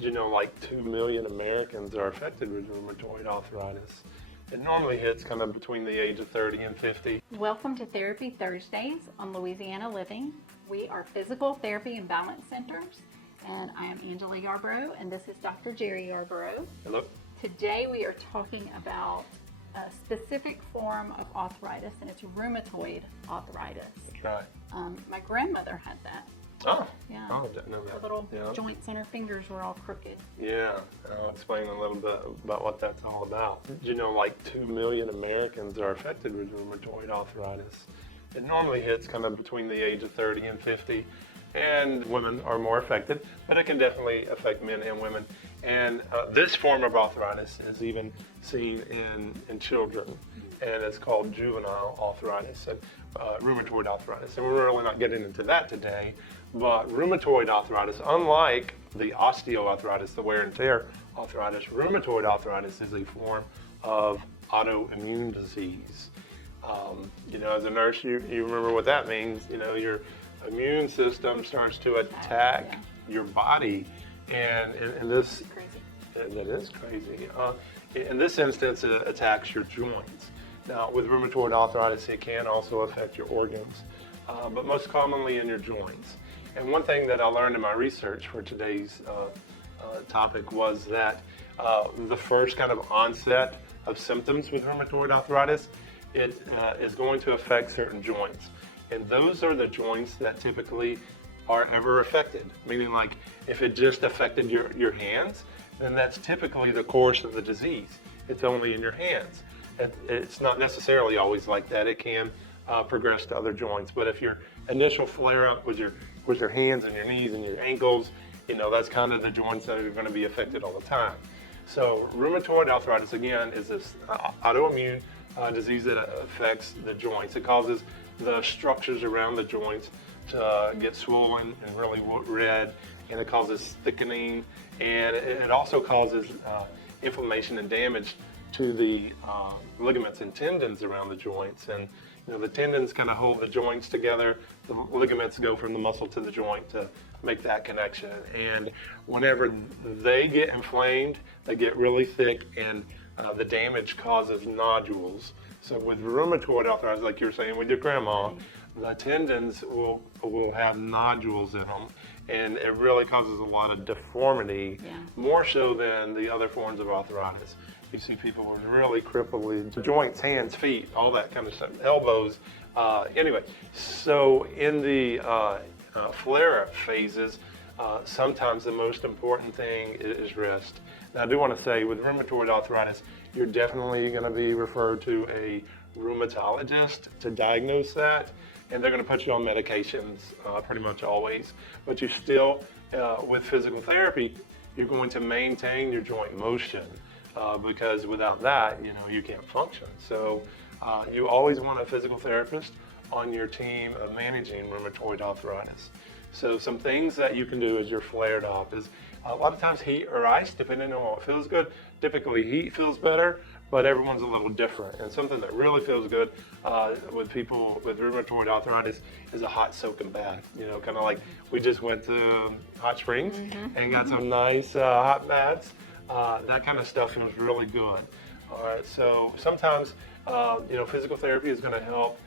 like 2 million Americans are affected with rheumatoid arthritis. It normally hits kind of between the age of 30 and 50. Welcome to Therapy Thursdays on Louisiana Living. We are physical therapy and balance centers, and I am Angela Yarborough, and this is Dr. Jerry Yarborough. Hello. Today we are talking about a specific form of arthritis, and it's rheumatoid arthritis. That's right. My grandmother had that. Oh, Yeah. I didn't know that. Her little Yeah. joints in her fingers were all crooked. Yeah, I'll explain a little bit about what that's all about. Like 2 million Americans are affected with rheumatoid arthritis. It normally hits kind of between the age of 30 and 50, and women are more affected, but it can definitely affect men and women. And this form of arthritis is even seen in children, and it's called juvenile arthritis and rheumatoid arthritis. And we're really not getting into that today, but rheumatoid arthritis, unlike the osteoarthritis, the wear and tear arthritis, rheumatoid arthritis is a form of autoimmune disease. As a nurse, you remember what that means. Your immune system starts to attack your body, and this Crazy. that is crazy. In this instance, it attacks your joints. Now, with rheumatoid arthritis, it can also affect your organs, but most commonly in your joints. And one thing that I learned in my research for today's topic was that the first kind of onset of symptoms with rheumatoid arthritis, it is going to affect certain joints. And those are the joints that typically are ever affected, meaning like if it just affected your hands, then that's typically the course of the disease. It's only in your hands. It's not necessarily always like that. It can progress to other joints, but if your initial flare-up was your hands and your knees and your ankles, that's kind of the joints that are going to be affected all the time. So rheumatoid arthritis, again, is this autoimmune disease that affects the joints. It causes the structures around the joints to get swollen and really red, and it causes thickening, and it also causes inflammation and damage to the ligaments and tendons around the joints. And the tendons kind of hold the joints together. The ligaments go from the muscle to the joint to make that connection. And whenever they get inflamed, they get really thick, and the damage causes nodules. So with rheumatoid arthritis, like you were saying with your grandma, the tendons will have nodules in them, and it really causes a lot of deformity, more so than the other forms of arthritis. You see people with really crippled joints, hands, feet, all that kind of stuff, elbows. Anyway, so in the flare-up phases, sometimes the most important thing is rest. Now, I do want to say with rheumatoid arthritis, you're definitely going to be referred to a rheumatologist to diagnose that, and they're going to put you on medications pretty much always. But you still, with physical therapy, you're going to maintain your joint motion because without that, you can't function. So you always want a physical therapist on your team of managing rheumatoid arthritis. So some things that you can do as you're flared up is a lot of times heat or ice, depending on what feels good. Typically heat feels better, but everyone's a little different. And something that really feels good with people with rheumatoid arthritis is a hot soaking bath. Kind of like we just went to hot springs and got some nice hot baths. That kind of stuff feels really good. All right, so sometimes physical therapy is going to help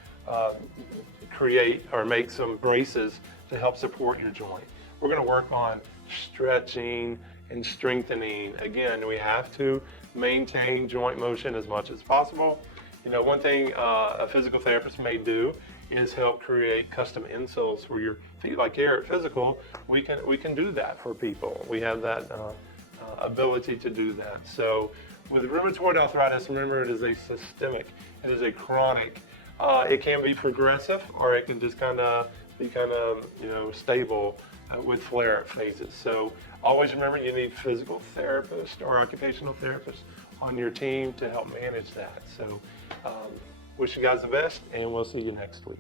create or make some braces to help support your joint. We're going to work on stretching and strengthening. Again, we have to maintain joint motion as much as possible. One thing a physical therapist may do is help create custom insoles for your feet. Like here at Fyzical, we can do that for people. We have that ability to do that. So with rheumatoid arthritis, remember, it is a systemic, it is a chronic. It can be progressive, or it can just be stable with flare-up phases. So always remember, you need physical therapist or occupational therapist on your team to help manage that. So wish you guys the best, and we'll see you next week.